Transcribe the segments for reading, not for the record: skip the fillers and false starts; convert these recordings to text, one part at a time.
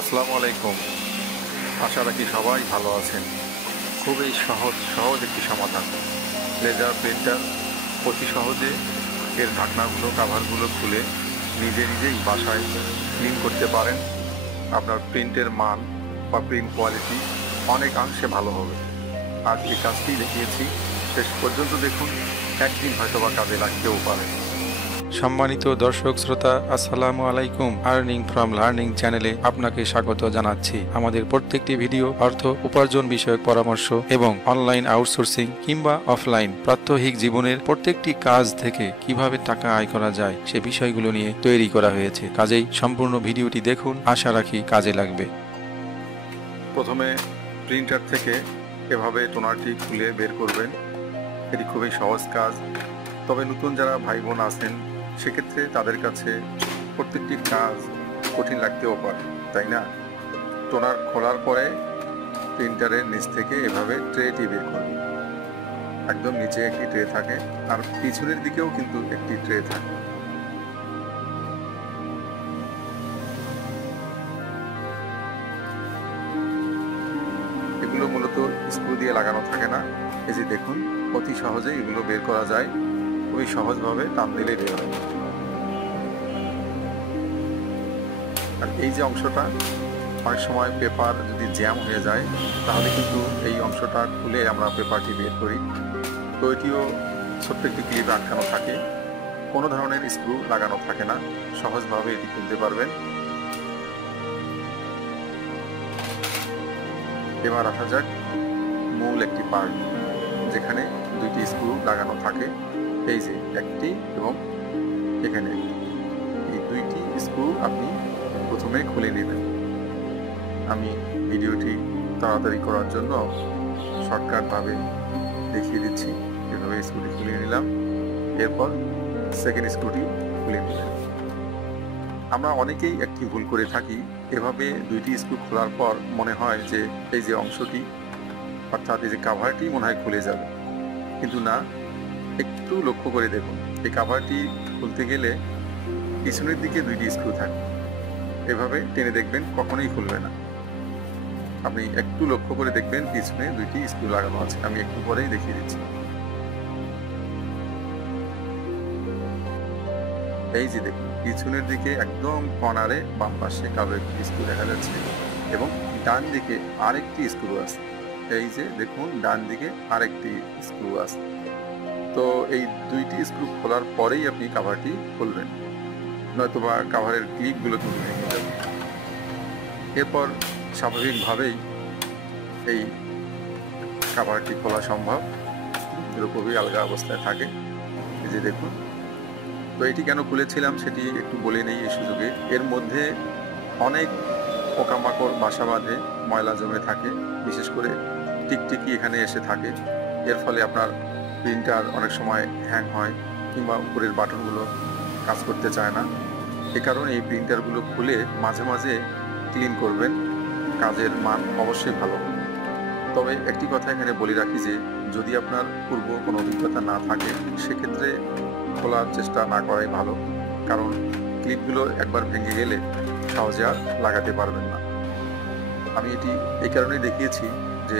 আসসালামু আলাইকুম। আশা রাখি সবাই ভালো আছেন। খুবই সহজ একটি সমাধান। লেজার প্রিন্টার অতি সহজে এর ঢাকনাগুলো কাভারগুলো খুলে নিজেই বাসায় ক্লিন করতে পারেন। আপনার প্রিন্টের মান বা প্রিন্ট কোয়ালিটি অনেকাংশে ভালো হবে। আজ এই কাজটি দেখিয়েছি, শেষ পর্যন্ত দেখুন, একদিন হয়তোবা কাজে লাগতেও পারে। সম্মানিত দর্শক শ্রোতা, আসসালামু আলাইকুম। আর্নিং ফ্রম লার্নিং চ্যানেলে আপনাকে স্বাগত জানাচ্ছি। আমাদের প্রত্যেকটি ভিডিও অর্থ উপার্জন বিষয়ক পরামর্শ এবং অনলাইন আউটসোর্সিং কিংবা অফলাইন প্রাত্যহিক জীবনের প্রত্যেকটি কাজ থেকে কিভাবে টাকা আয় করা যায় সে বিষয়গুলো নিয়ে তৈরি করা হয়েছে। কাজেই সম্পূর্ণ ভিডিওটি দেখুন, আশা রাখি কাজে লাগবে। প্রথমে প্রিন্টার থেকে এভাবে টোনারটি খুলে বের করবেন। এটি খুবই সহজ কাজ, তবে নতুন যারা ভাই বোন আছেন সেক্ষেত্রে তাদের কাছে প্রত্যেকটি কাজ কঠিন লাগতেও পারে, তাই না? টোনার খোলার পরে প্রিন্টারের নিচ থেকে এভাবে ট্রেটি বের করবেন। একদম নিচে একটি ট্রে থাকে আর পিছনের দিকেও কিন্তু একটি ট্রে থাকে। এগুলো মূলত স্ক্রু দিয়ে লাগানো থাকে না। এই যে দেখুন, অতি সহজে এগুলো বের করা যায়, খুবই সহজভাবে টান দিলে বের হয়। আর এই যে অংশটা, অনেক সময় পেপার যদি জ্যাম হয়ে যায় তাহলে কিন্তু এই অংশটা খুলে আমরা পেপারটি বের করি। তো এটিও ছোট্ট একটি ক্লিপে আটকানো থাকে, কোনো ধরনের স্ক্রু লাগানো থাকে না, সহজভাবে এটি খুলতে পারবেন। এবার আসা যাক মূল একটি পার্ট, যেখানে দুইটি স্ক্রু লাগানো থাকে। এই যে একটি এবং এখানে এই দুইটি স্ক্রু আপনি প্রথমে খুলে নেবেন। আমি ভিডিওটি তাড়াতাড়ি করার জন্য শর্টকাটভাবে দেখিয়ে দিচ্ছি। এভাবে স্ক্রুটি খুলে নিলাম, এরপর সেকেন্ড স্ক্রুটি খুলে নিলাম। আমরা অনেকেই একটি ভুল করে থাকি, এভাবে দুইটি স্ক্রু খোলার পর মনে হয় যে এই যে অংশটি অর্থাৎ এই যে কাভারটি মনে হয় খুলে যাবে, কিন্তু না। একটু লক্ষ্য করে দেখুন, এই কাভারটি খুলতে গেলে পিছনের দিকে দুইটি স্ক্রু থাকে, এভাবে টেনে দেখবেন কখনোই খুলবে না। আপনি একটু লক্ষ্য করে দেখবেন পিছনে দুইটি স্ক্রু লাগানো আছে। আমি একটু পরেই দেখিয়ে দিচ্ছি। এই যে দেখুন, পিছনের দিকে একদম কর্নারে বাম পাশে কালো একটি স্ক্রু দেখা যাচ্ছে এবং ডান দিকে আরেকটি স্ক্রু আছে। এই যে দেখুন, ডান দিকে আরেকটি স্ক্রু আছে। তো এই দুইটি স্ক্রু খোলার পরেই আপনি কাভারটি খুলবেন, নয়তোবা কাভারের ক্লিপগুলো কিন্তু ভেঙে যাবে। এরপর স্বাভাবিকভাবেই এই কাভারটি খোলা সম্ভব, খুবই আলগা অবস্থায় থাকে। এই যে দেখুন, তো এটি কেন খুলেছিলাম সেটি একটু বলে নেই এই সুযোগে। এর মধ্যে অনেক পোকামাকড় বাসা বাঁধে, ময়লা জমে থাকে, বিশেষ করে টিকটিকি এখানে এসে থাকে। এর ফলে আপনার প্রিন্টার অনেক সময় হ্যাং হয় কিংবা উপরের বাটনগুলো কাজ করতে চায় না। এ কারণে এই প্রিন্টারগুলো খুলে মাঝে মাঝে ক্লিন করবেন, কাজের মান অবশ্যই ভালো হবে। তবে একটি কথা এখানে বলে রাখি যে যদি আপনার পূর্ব কোনো অভিজ্ঞতা না থাকে সেক্ষেত্রে খোলার চেষ্টা না করাই ভালো, কারণ ক্লিপগুলো একবার ভেঙে গেলে সহজে আর লাগাতে পারবেন না। আমি এটি এই কারণেই দেখিয়েছি যে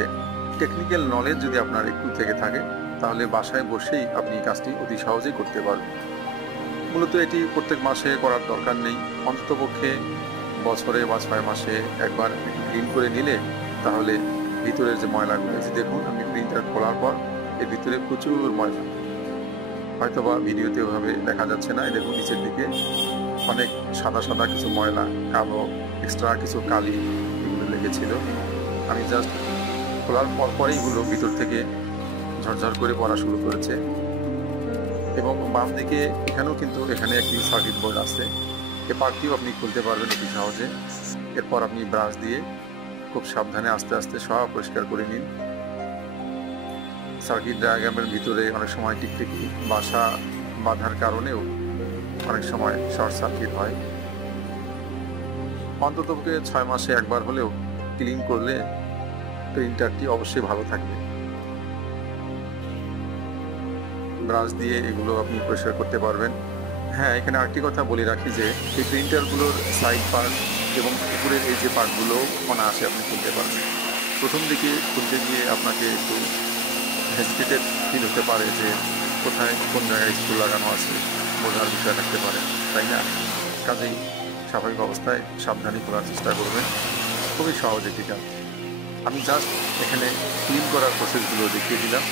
টেকনিক্যাল নলেজ যদি আপনার একটু থেকে থাকে তাহলে বাসায় বসেই আপনি কাজটি অতি সহজেই করতে পারবেন। মূলত এটি প্রত্যেক মাসে করার দরকার নেই, অন্ততপক্ষে বছরে বা 6 মাসে একবার ক্লিন করে নিলে তাহলে ভিতরের যে ময়লাগুলো, যে দেখুন আমি প্রিন্টার খোলার পর এর ভিতরে প্রচুর ময়লা, হয়তোবা ভিডিওতে ওভাবে দেখা যাচ্ছে না। এই দেখুন নিচের দিকে অনেক সাদা সাদা কিছু ময়লা, কালো এক্সট্রা কিছু কালি এগুলো লেগেছিল। আমি জাস্ট খোলার পরেই এগুলো ভিতর থেকে ঝরঝর করে পড়া শুরু করেছে। এবং বাম দিকে এখানেও কিন্তু এখানে একটি সার্কিট বোর্ড আছে, এ পার্টটিও আপনি খুলতে পারবেন অতি সহজে। এরপর আপনি ব্রাশ দিয়ে খুব সাবধানে আস্তে আস্তে সব পরিষ্কার করে নিন। সার্কিট ডায়াগ্রামের ভিতরে অনেক সময় টিকটিকি বাসা বাঁধার কারণেও অনেক সময় শর্ট সার্কিট হয়। অন্ততপক্ষে 6 মাসে একবার হলেও ক্লিন করলে প্রিন্টারটি অবশ্যই ভালো থাকবে। ব্রাশ দিয়ে এগুলো আপনি পরিষ্কার করতে পারবেন। হ্যাঁ, এখানে আরেকটি কথা বলে রাখি যে এই প্রিন্টারগুলোর সাইড পার্ট এবং উপরের এই যে পার্টগুলো কণা আসে আপনি খুলতে পারবেন। প্রথম দিকে খুলতে গিয়ে আপনাকে একটু হেজিটেটেড ফিল হতে পারে যে কোথায় কোন জায়গায় স্ক্রু লাগানো আছে, বোঝার বিষয় থাকতে পারে, তাই না? কাজেই স্বাভাবিক অবস্থায় সাবধানে খোলার চেষ্টা করবেন। খুবই সহজ একটি কাজ। আমি জাস্ট এখানে ক্লিন করার প্রসেসগুলো দেখিয়ে দিলাম,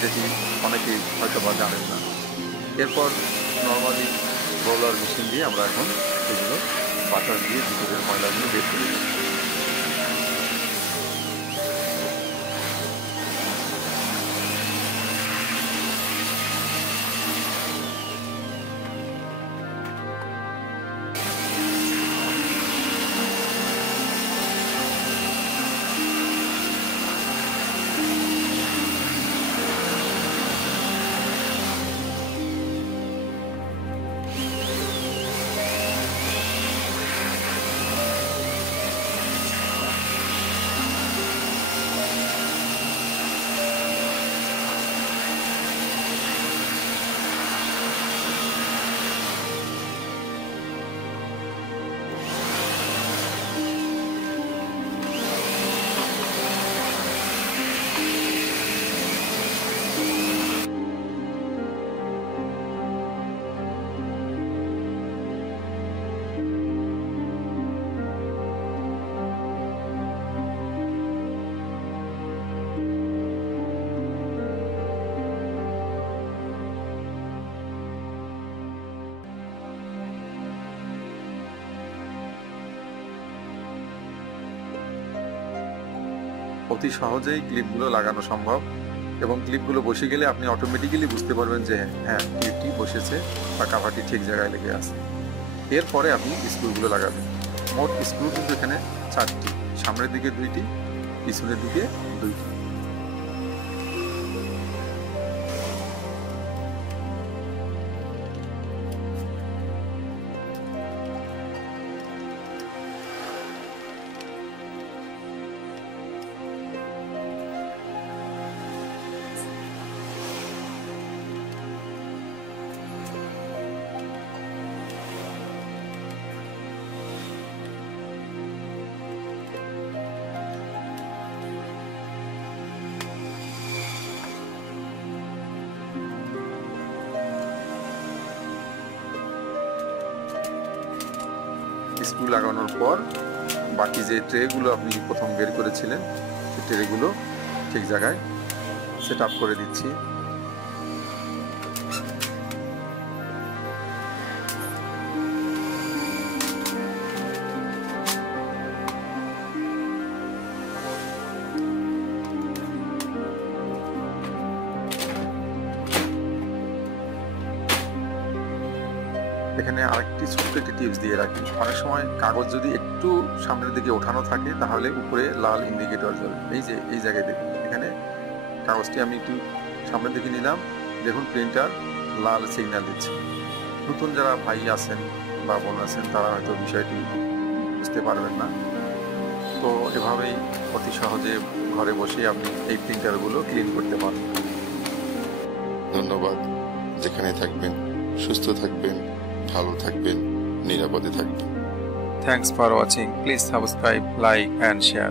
যেটি অনেকেই হয়তো বা জানেন না। এরপর নর্মালি রোলার মেশিন দিয়ে আমরা এখন এগুলো বাতাস দিয়ে ভিতরের ময়লাগুলো বের করে দিই। অতি সহজেই ক্লিপগুলো লাগানো সম্ভব, এবং ক্লিপগুলো বসে গেলে আপনি অটোমেটিক্যালি বুঝতে পারবেন যে হ্যাঁ ক্লিপটি বসেছে বা কাভারটি ঠিক জায়গায় লেগে আছে। এরপরে আপনি স্ক্রুগুলো লাগাবেন। মোট স্ক্রু কিন্তু এখানে 4টি, সামনের দিকে 2টি, পিছনের দিকে 2টি। স্ক্রু লাগানোর পর বাকি যে ট্রেগুলো আপনি প্রথম বের করেছিলেন সেই ট্রেগুলো ঠিক জায়গায় সেট আপ করে দিচ্ছি। এখানে আরেকটি ছোট্ট একটি টিপস দিয়ে রাখি, অনেক সময় কাগজ যদি একটু সামনের দিকে ওঠানো থাকে তাহলে উপরে লাল ইন্ডিকেটর জ্বলে। এই যে এই জায়গায় দেখুন, এখানে কাগজটি আমি একটু সামনের দিকে নিলাম, দেখুন প্রিন্টার লাল সিগন্যাল দিচ্ছে। নতুন যারা ভাই আছেন বা বোন আছেন তারা হয়তো বিষয়টি বুঝতে পারবেন না। তো এভাবেই অতি সহজে ঘরে বসে আপনি এই প্রিন্টারগুলো ক্লিন করতে পারেন। ধন্যবাদ। যেখানে থাকবেন সুস্থ থাকবেন, ভালো থাকবেন, নিরাপদে থাকবেন। Thanks for watching. Please subscribe, like and share.